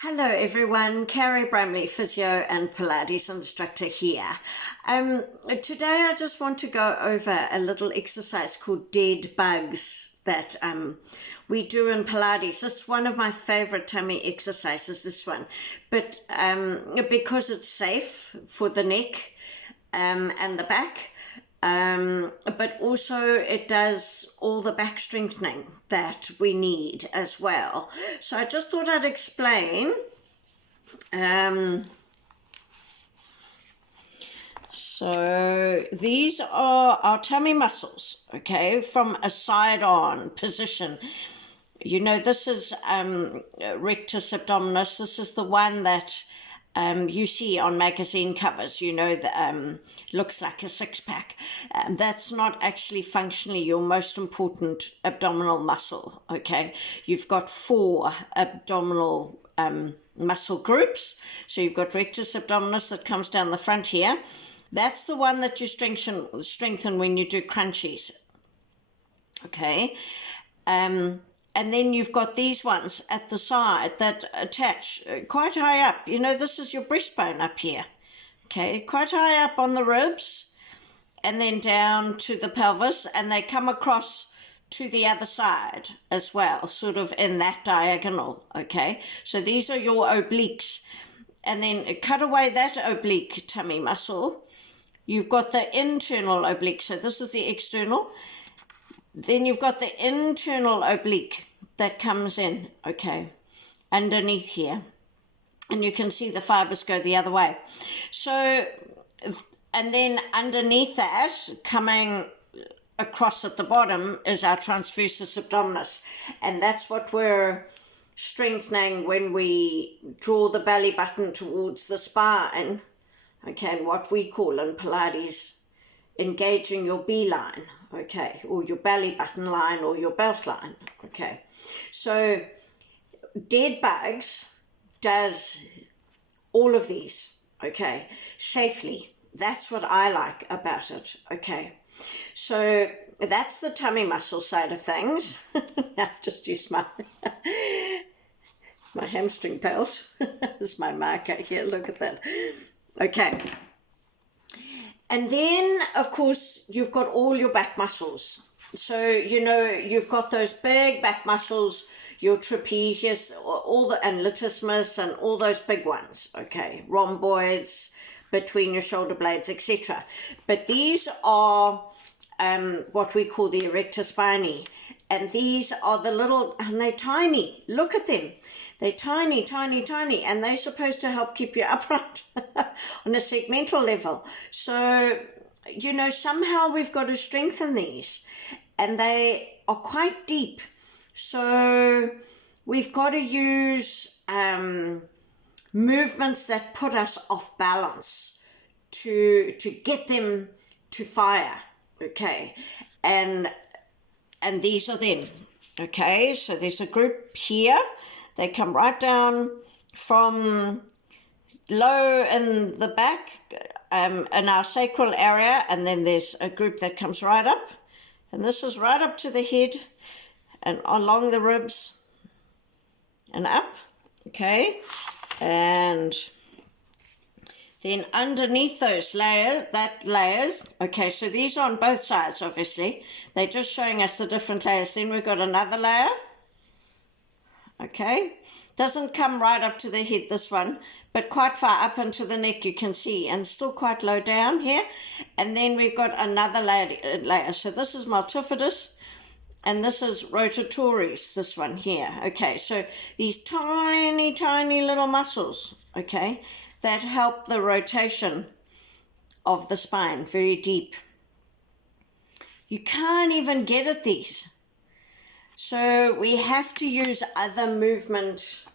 Hello everyone, Carrie Bramley, physio and Pilates instructor here. Today I just want to go over a little exercise called dead bugs that we do in Pilates. This is one of my favorite tummy exercises, this one, but because it's safe for the neck and the back, but also it does all the back strengthening that we need as well. So I just thought I'd explain. So these are our tummy muscles, okay, from a side-on position. You know, this is rectus abdominis. This is the one that you see on magazine covers, you know, looks like a six-pack. That's not actually functionally your most important abdominal muscle, okay? You've got four abdominal muscle groups. So you've got rectus abdominis that comes down the front here. That's the one that you strengthen when you do crunchies, okay? And then you've got these ones at the side that attach quite high up. You know, this is your breastbone up here. Okay, quite high up on the ribs and then down to the pelvis, and they come across to the other side as well, sort of in that diagonal, okay? So these are your obliques. And then cut away that oblique tummy muscle. You've got the internal oblique. So this is the external. Then you've got the internal oblique that comes in, okay, underneath here. And you can see the fibers go the other way. So, and then underneath that, coming across at the bottom, is our transversus abdominis. And that's what we're strengthening when we draw the belly button towards the spine, okay, and what we call in Pilates engaging your B-line, okay, or your belly button line or your belt line, okay. So dead bugs does all of these, okay, safely. That's what I like about it, okay. So that's the tummy muscle side of things. I've just used my hamstring belt as my marker here, look at that. Okay. And then, of course, you've got all your back muscles. So, you know, you've got those big back muscles, your trapezius, and latissimus, and all those big ones, okay, rhomboids, between your shoulder blades, etc. But these are what we call the erector spinae. And these are the little, and they're tiny. Look at them. They're tiny, tiny, tiny, and they're supposed to help keep you upright on a segmental level. So, you know, somehow we've got to strengthen these, and they are quite deep. So we've got to use movements that put us off balance to get them to fire, okay? And these are them, okay? So there's a group here. They come right down from low in the back in our sacral area, and then there's a group that comes right up, and this is right up to the head and along the ribs and up, okay? And then underneath those layers, okay, so these are on both sides, obviously. They're just showing us the different layers. Then we've got another layer. Okay, doesn't come right up to the head, this one, but quite far up into the neck, you can see, and still quite low down here. And then we've got another layer. So this is multifidus, and this is rotatories, this one here. Okay, so these tiny, tiny little muscles, okay, that help the rotation of the spine very deep. You can't even get at these. So we have to use other movement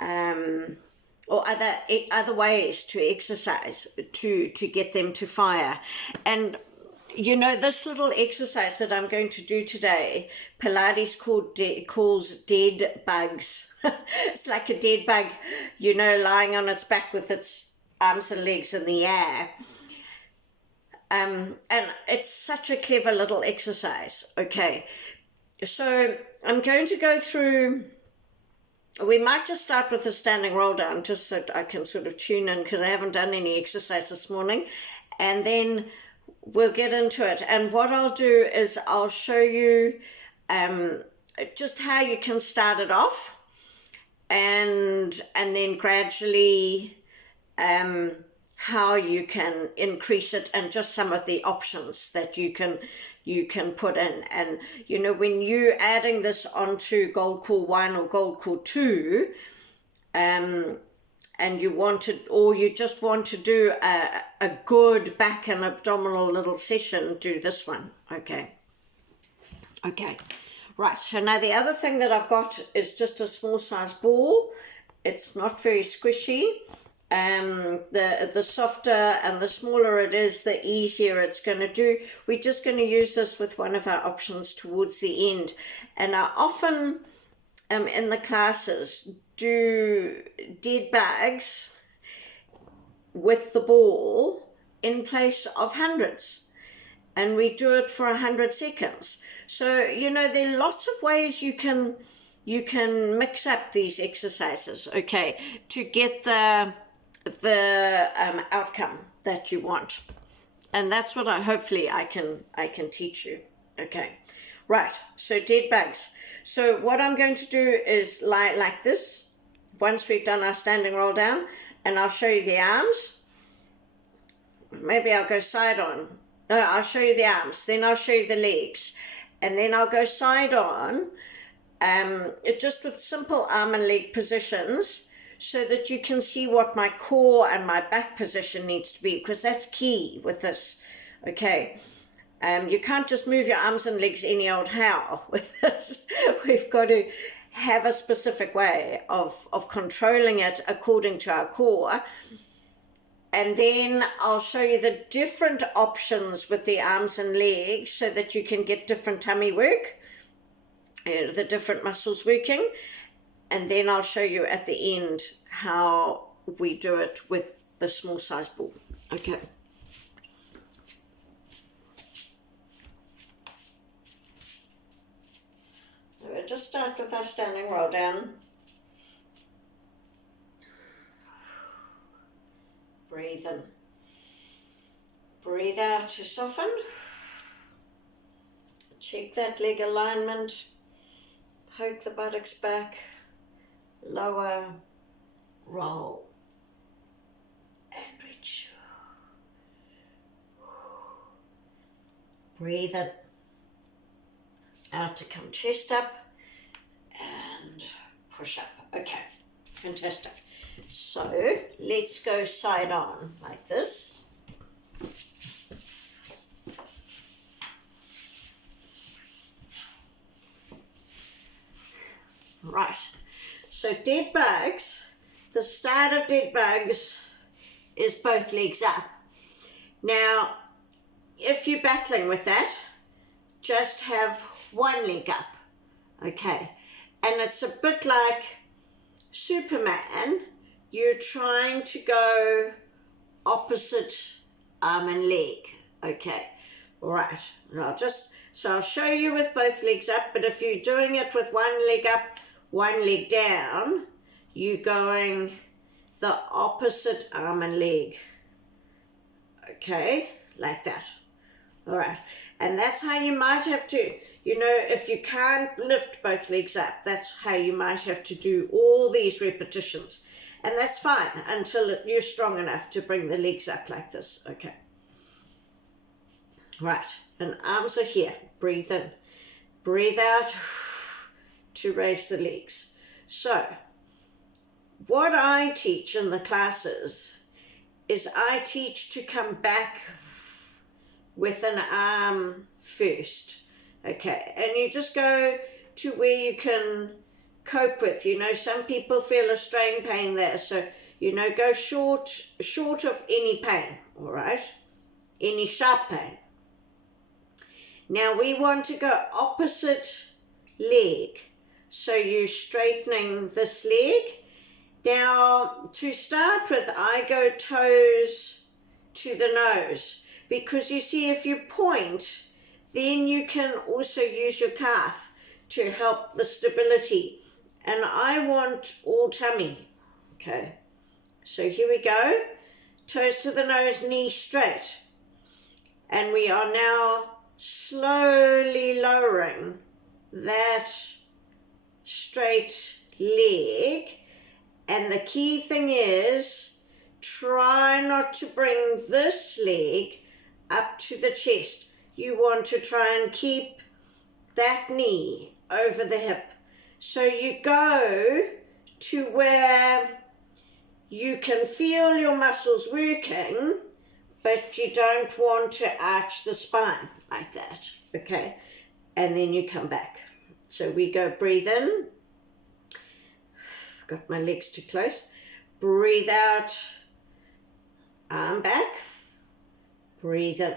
or other ways to exercise to get them to fire. And you know, this little exercise that I'm going to do today, Pilates calls dead bugs. It's like a dead bug, you know, lying on its back with its arms and legs in the air. And it's such a clever little exercise, okay. So I'm going to go through we might just start with the standing roll down, just so I can sort of tune in, because I haven't done any exercise this morning, and then we'll get into it. And what I'll do is I'll show you just how you can start it off, and then gradually how you can increase it, and just some of the options that you can put in. And you know, when you're adding this onto Gold Core 1 or Gold Core 2, and you want to, or you just want to do a good back and abdominal little session, do this one. Okay, right. So now the other thing that I've got is just a small size ball. It's not very squishy. The softer and the smaller it is, the easier it's going to do. We're just going to use this with one of our options towards the end. And I often in the classes do dead bags with the ball in place of hundreds, and we do it for 100 seconds. So you know, there are lots of ways you can mix up these exercises, okay, to get the outcome that you want. And that's what hopefully I can teach you. Okay, right. So dead bugs. So what I'm going to do is lie like this once we've done our standing roll down, and I'll show you the arms. Maybe I'll go side on. No, I'll show you the arms, then I'll show you the legs, and then I'll go side on, just with simple arm and leg positions, so that you can see what my core and my back position needs to be, because that's key with this. Okay, you can't just move your arms and legs any old how with this. We've got to have a specific way of controlling it according to our core. And then I'll show you the different options with the arms and legs, so that you can get different tummy work, the different muscles working. And then I'll show you at the end how we do it with the small size ball. Okay. So we'll just start with our standing roll down. Breathe in. Breathe out to soften. Check that leg alignment. Poke the buttocks back. Lower. Roll. And reach. Breathe in. Out to come chest up. And push up. Okay. Fantastic. So let's go side on like this. Right. So dead bugs, the start of dead bugs is both legs up. Now, if you're battling with that, just have one leg up. Okay. And it's a bit like Superman. You're trying to go opposite arm and leg. Okay, all right. I'll show you with both legs up, but if you're doing it with one leg up, one leg down, you're going the opposite arm and leg. Okay, like that. All right, and that's how you might have to, you know, if you can't lift both legs up, that's how you might have to do all these repetitions. And that's fine until you're strong enough to bring the legs up like this. Okay. Right. And arms are here. Breathe in. Breathe out to raise the legs. So, what I teach in the classes is I teach to come back with an arm first. Okay. And you just go to where you can cope with. You know, some people feel a strain pain there, so you know, go short of any pain. All right, any sharp pain. Now we want to go opposite leg, so you're straightening this leg. Now to start with, I go toes to the nose, because you see, if you point, then you can also use your calf to help the stability and I want all tummy. Okay, so here we go. Toes to the nose, knee straight. And we are now slowly lowering that straight leg. And the key thing is, try not to bring this leg up to the chest. You want to try and keep that knee over the hip. So you go to where you can feel your muscles working, but you don't want to arch the spine like that, okay? And then you come back. So we go, breathe in. Got my legs too close. Breathe out. Arm back. Breathe in.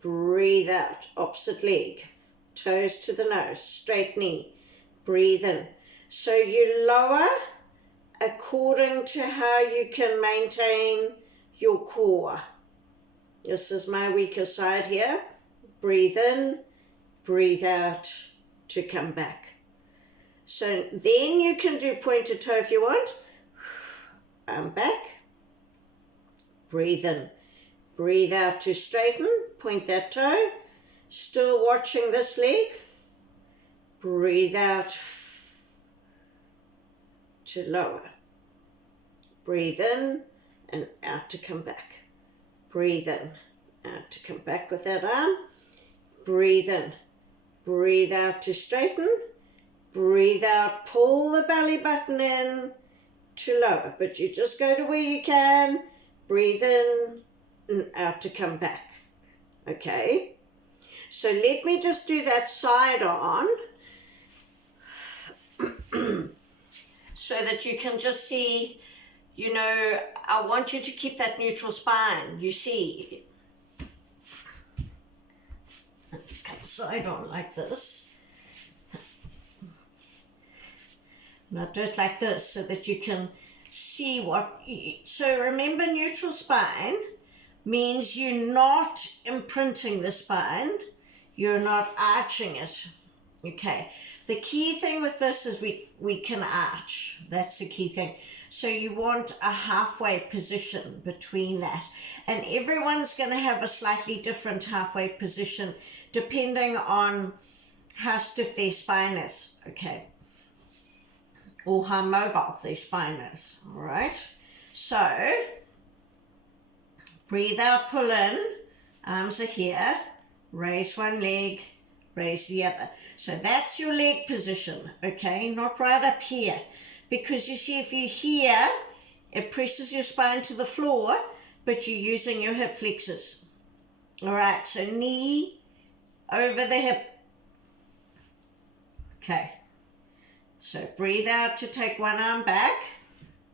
Breathe out. Opposite leg. Toes to the nose. Straight knee. Breathe in. So you lower according to how you can maintain your core. This is my weaker side here. Breathe in, breathe out to come back. So then you can do pointed toe if you want. Arm back. Breathe in, breathe out to straighten. Point that toe. Still watching this leg. Breathe out to lower. Breathe in and out to come back. Breathe in, out to come back with that arm. Breathe in, breathe out to straighten. Breathe out, pull the belly button in to lower. But you just go to where you can. Breathe in and out to come back. Okay? So let me just do that side on so that you can just see. You know, I want you to keep that neutral spine, you see. Come side on like this. Now do it like this so that you can see what... So remember, neutral spine means you're not imprinting the spine. You're not arching it. Okay. The key thing with this is we can arch. That's the key thing. So you want a halfway position between that. And everyone's going to have a slightly different halfway position depending on how stiff their spine is, okay? Or how mobile their spine is, all right? So, breathe out, pull in, arms are here, raise one leg, raise the other. So that's your leg position, okay? Not right up here. Because you see, if you're here, it presses your spine to the floor, but you're using your hip flexors. All right, so knee over the hip. Okay, so breathe out to take one arm back.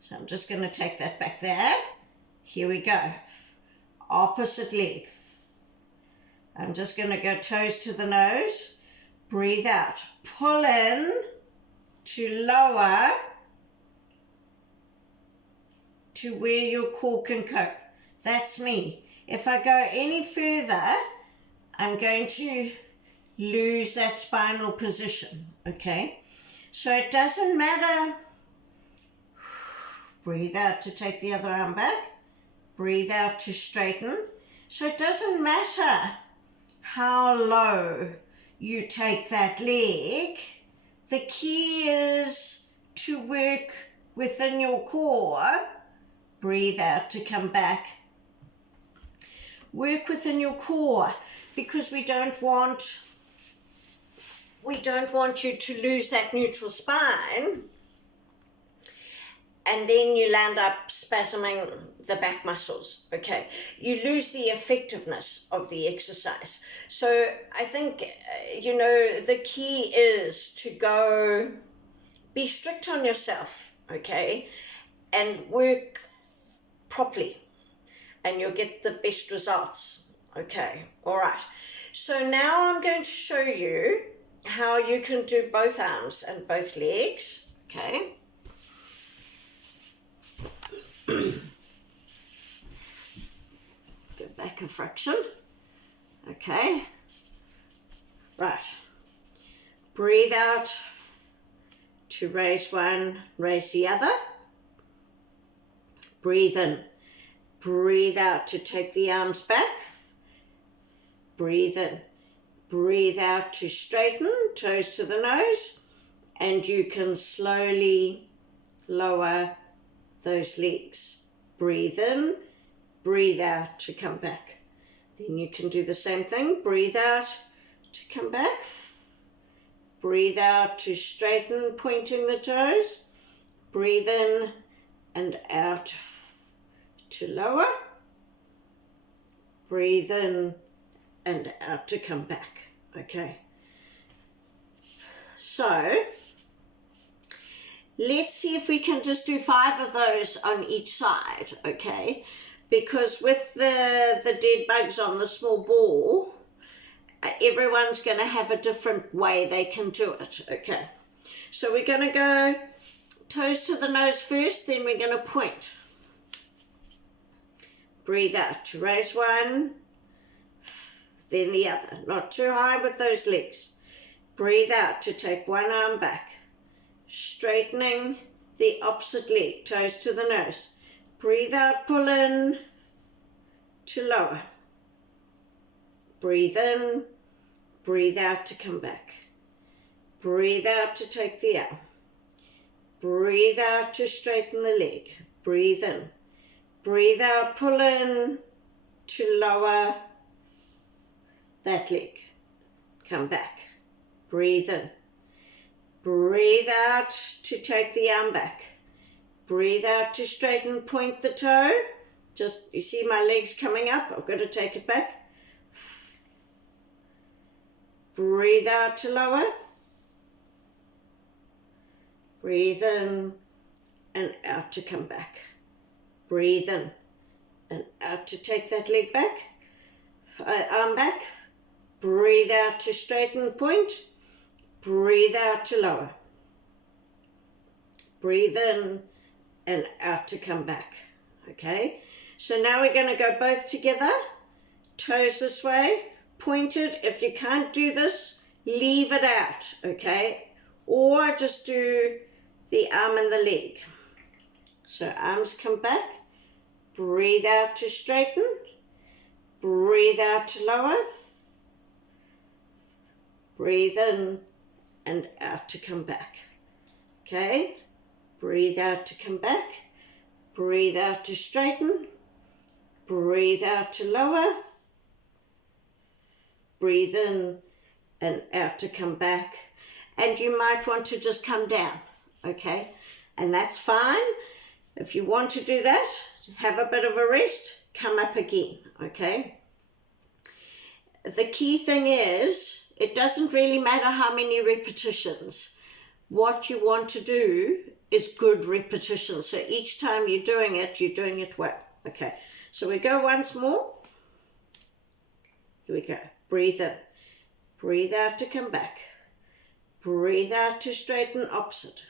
So I'm just going to take that back there. Here we go. Opposite leg. I'm just going to go toes to the nose. Breathe out. Pull in to lower to where your core can cope. That's me. If I go any further, I'm going to lose that spinal position, okay? So it doesn't matter. Breathe out to take the other arm back. Breathe out to straighten. So it doesn't matter how low you take that leg. The key is to work within your core. Breathe out to come back. Work within your core, because we don't want you to lose that neutral spine and then you land up spasming the back muscles, okay? You lose the effectiveness of the exercise. So I think, the key is to go, be strict on yourself, okay? And work properly, and you'll get the best results. Okay, all right. So now I'm going to show you how you can do both arms and both legs. Okay. Go back a fraction. Okay. Right. Breathe out to raise one, raise the other. Breathe in. Breathe out to take the arms back. Breathe in. Breathe out to straighten, toes to the nose, and you can slowly lower those legs. Breathe in, breathe out to come back. Then you can do the same thing. Breathe out to come back. Breathe out to straighten, pointing the toes. Breathe in and out to lower. Breathe in and out to come back. Okay. So, let's see if we can just do 5 of those on each side, okay? Because with the dead bugs on the small ball, everyone's going to have a different way they can do it, okay? So we're going to go toes to the nose first, then we're going to point. Breathe out to raise one, then the other. Not too high with those legs. Breathe out to take one arm back. Straightening the opposite leg, toes to the nose. Breathe out, pull in to lower. Breathe in, breathe out to come back. Breathe out to take the arm. Breathe out to straighten the leg. Breathe in. Breathe out, pull in to lower that leg. Come back. Breathe in. Breathe out to take the arm back. Breathe out to straighten, point the toe. Just, you see my legs coming up? I've got to take it back. Breathe out to lower. Breathe in and out to come back. Breathe in and out to take that leg back, arm back. Breathe out to straighten, point. Breathe out to lower. Breathe in and out to come back. Okay, so now we're going to go both together. Toes this way, pointed. If you can't do this, leave it out, okay? Or just do the arm and the leg. So arms come back. Breathe out to straighten. Breathe out to lower. Breathe in and out to come back. Okay? Breathe out to come back. Breathe out to straighten. Breathe out to lower. Breathe in and out to come back. And you might want to just come down, okay? And that's fine. If you want to do that, have a bit of a rest, come up again, okay? The key thing is, it doesn't really matter how many repetitions. What you want to do is good repetitions. So each time you're doing it well, okay? So we go once more. Here we go. Breathe in. Breathe out to come back. Breathe out to straighten opposite.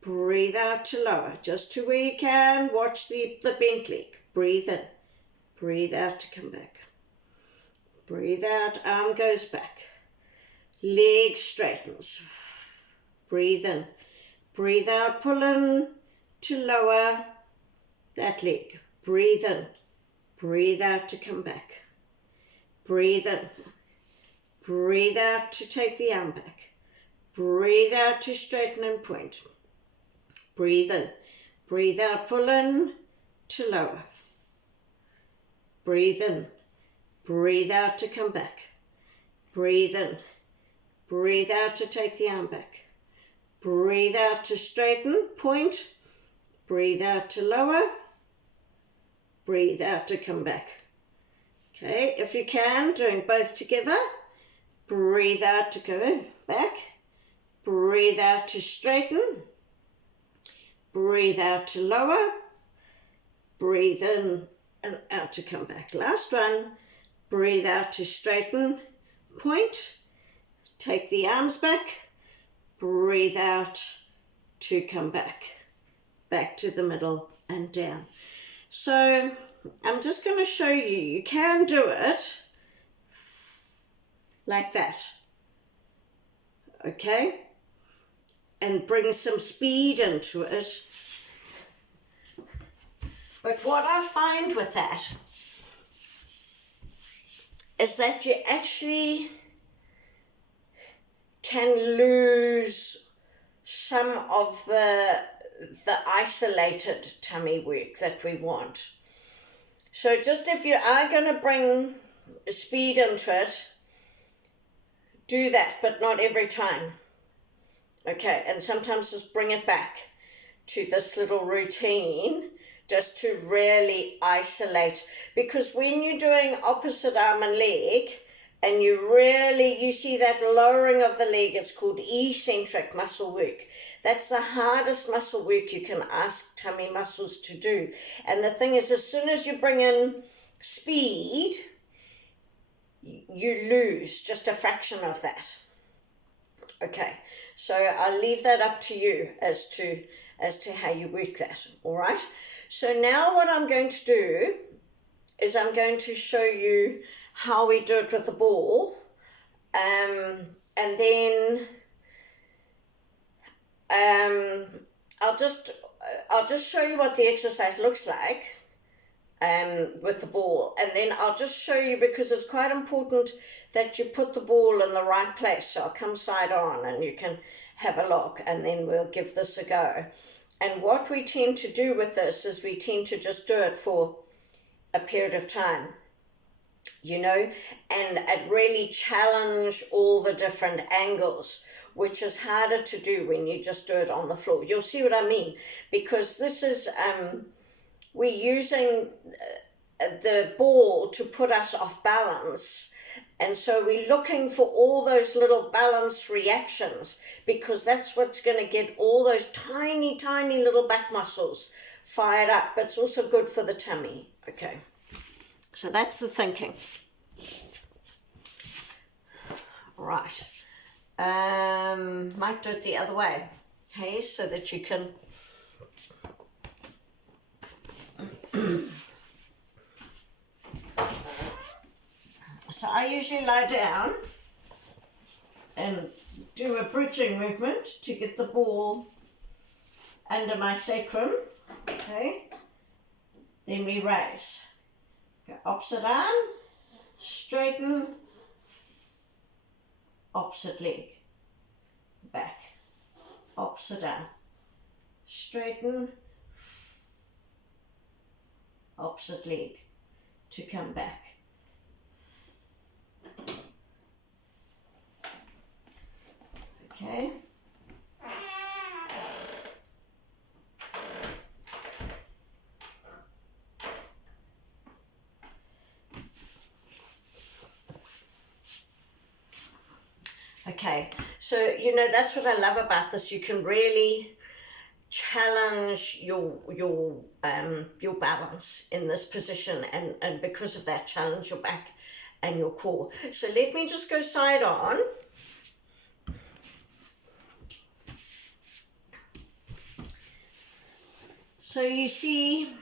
Breathe out to lower, just to where you can. Watch the bent leg. Breathe in. Breathe out to come back. Breathe out, arm goes back. Leg straightens. Breathe in. Breathe out, pull in to lower that leg. Breathe in. Breathe out to come back. Breathe in. Breathe out to take the arm back. Breathe out to straighten and point. Breathe in. Breathe out, pull in to lower. Breathe in. Breathe out to come back. Breathe in. Breathe out to take the arm back. Breathe out to straighten, point. Breathe out to lower. Breathe out to come back. Okay, if you can, doing both together. Breathe out to go back. Breathe out to straighten. Breathe out to lower. Breathe in and out to come back. Last one. Breathe out to straighten, point. Take the arms back. Breathe out to come back. Back to the middle and down. So I'm just going to show you. You can do it like that. Okay? and bring some speed into it. But what I find with that is that you actually can lose some of the isolated tummy work that we want. So just if you are going to bring speed into it, do that, but not every time. Okay, and sometimes just bring it back to this little routine just to really isolate, because when you're doing opposite arm and leg and you see that lowering of the leg, it's called eccentric muscle work. That's the hardest muscle work you can ask tummy muscles to do. And the thing is, as soon as you bring in speed, you lose just a fraction of that. Okay, so I'll leave that up to you as to how you work that, all right? So now what I'm going to do is I'm going to show you how we do it with the ball, and then I'll just show you what the exercise looks like with the ball, and then I'll just show you, because it's quite important that you put the ball in the right place. So I'll come side on and you can have a look, and then we'll give this a go. And what we tend to do with this is we tend to just do it for a period of time, and really challenge all the different angles, which is harder to do when you just do it on the floor. You'll see what I mean, because this is, we're using the ball to put us off balance. And so we're looking for all those little balance reactions, because that's what's going to get all those tiny, tiny little back muscles fired up. But it's also good for the tummy. Okay, so that's the thinking. Right. Might do it the other way, hey, so that you can... So I usually lie down and do a bridging movement to get the ball under my sacrum, okay? Then we raise. Okay, opposite arm, straighten, opposite leg, back, opposite arm, straighten, opposite leg, to come back. Okay. Okay, so that's what I love about this. You can really challenge your balance in this position, and because of that, challenge your back and your core. So let me just go side on. So you see,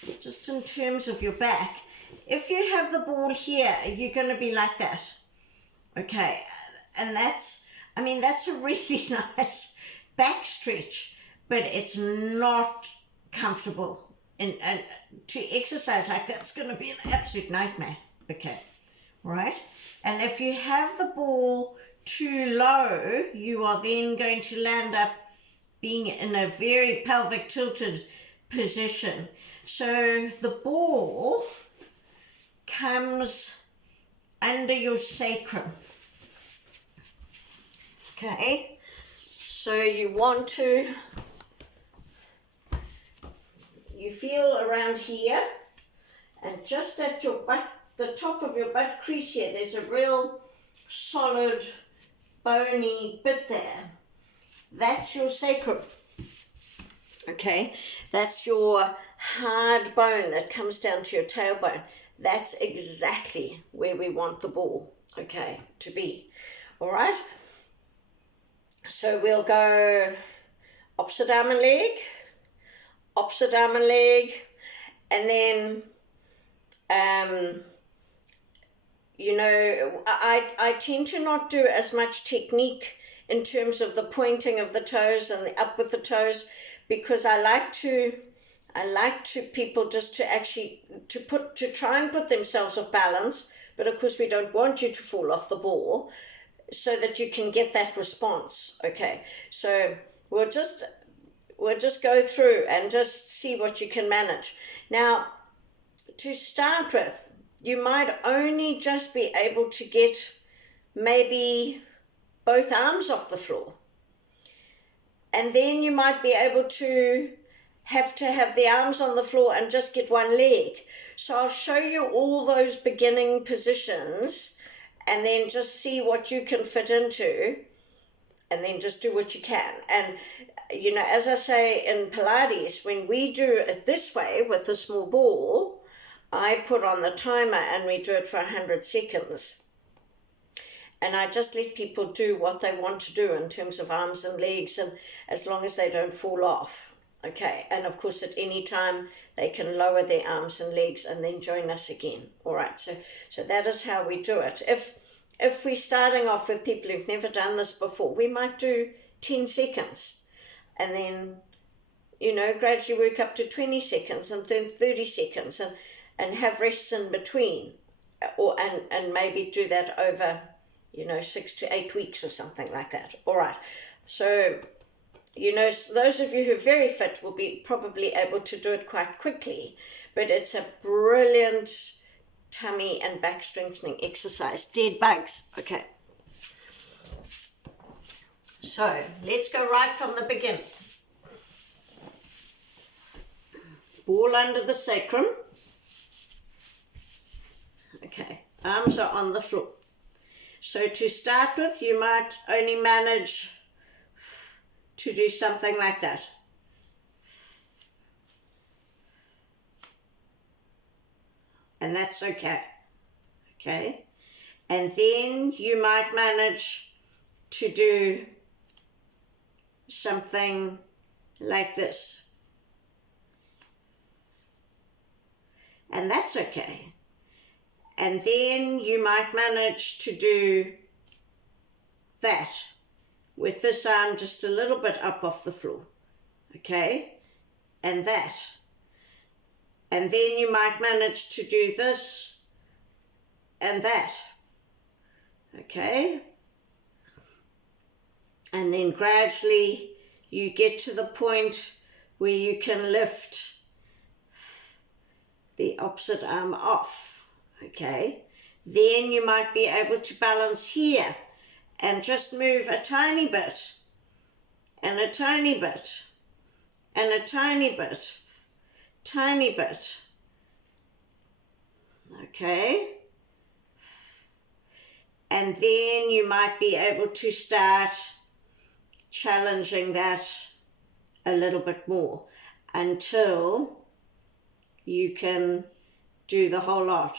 just in terms of your back, if you have the ball here, you're going to be like that. Okay, and that's a really nice back stretch, but it's not comfortable. And to exercise like that's going to be an absolute nightmare. Okay, right? And if you have the ball too low, you are then going to land up being in a very pelvic tilted position. So the ball comes under your sacrum. Okay, so you feel around here, and just at your butt, the top of your butt crease here, there's a real solid bony bit there. That's your sacrum. Okay, that's your hard bone that comes down to your tailbone. That's exactly where we want the ball, okay, to be. All right, so we'll go opposite arm and leg, opposite arm and leg, and then I tend to not do as much technique in terms of the pointing of the toes and the up with the toes, because I like to people just to actually to try and put themselves off balance, but of course we don't want you to fall off the ball, so that you can get that response. Okay, so we'll just go through and just see what you can manage. Now, to start with, you might only just be able to get maybe both arms off the floor. And then you might be able to have the arms on the floor and just get one leg. So I'll show you all those beginning positions and then just see what you can fit into, and then just do what you can. And, you know, as I say in Pilates, when we do it this way with the small ball, I put on the timer and we do it for 100 seconds. And I just let people do what they want to do in terms of arms and legs, and as long as they don't fall off. Okay, and of course at any time they can lower their arms and legs and then join us again. All right, so that is how we do it. If we're starting off with people who've never done this before, we might do 10 seconds and then, you know, gradually work up to 20 seconds and then 30 seconds and have rests in between, and maybe do that over, you know, 6 to 8 weeks or something like that. All right. So, you know, those of you who are very fit will be probably able to do it quite quickly, but it's a brilliant tummy and back strengthening exercise. Dead bugs. Okay. So let's go right from the beginning. Ball under the sacrum. Okay. Arms are on the floor. So to start with, you might only manage to do something like that. And that's okay. Okay. And then you might manage to do something like this. And that's okay. And then you might manage to do that with this arm just a little bit up off the floor. Okay? And that. And then you might manage to do this and that. Okay? And then gradually you get to the point where you can lift the opposite arm off. Okay? Then you might be able to balance here and just move a tiny bit and a tiny bit and a tiny bit. Tiny bit. Okay? And then you might be able to start challenging that a little bit more until you can do the whole lot.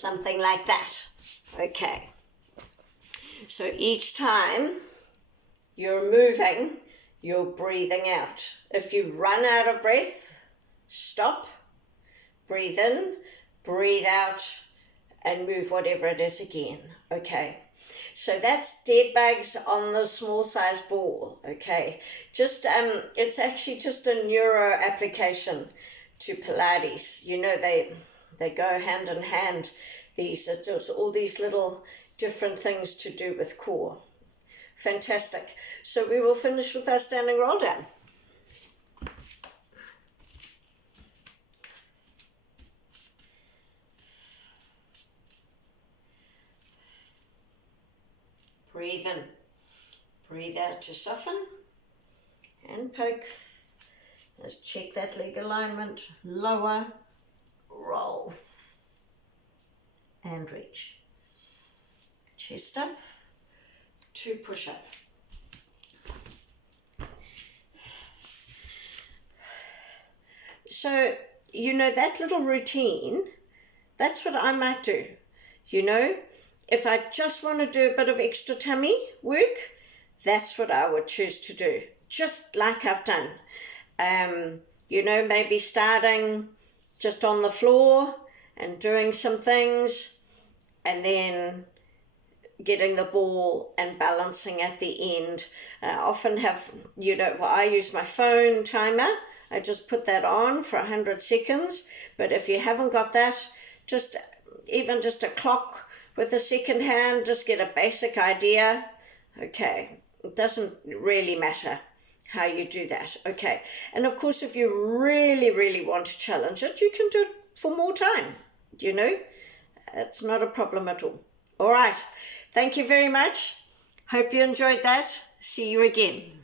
something like that. Okay. So each time you're moving, you're breathing out. If you run out of breath, stop, breathe in, breathe out, and move whatever it is again. Okay. So that's dead bugs on the small size ball. Okay. Just it's actually just a neuro application to Pilates. You know, they go hand in hand. These are just all these little different things to do with core. Fantastic. So we will finish with our standing roll down. Breathe in, breathe out to soften, and poke. Let's check that leg alignment, lower, roll, and reach. Chest up, 2 push-up. So, you know, that little routine, that's what I might do, you know. If I just want to do a bit of extra tummy work, that's what I would choose to do, just like I've done. You know, maybe starting just on the floor and doing some things, and then getting the ball and balancing at the end. I often have, you know, well, I use my phone timer. I just put that on for 100 seconds. But if you haven't got that, just even just a clock with the second hand, just get a basic idea. Okay, it doesn't really matter how you do that. Okay, and of course, if you really, really want to challenge it, you can do it for more time, you know. It's not a problem at all. All right, thank you very much. Hope you enjoyed that. See you again.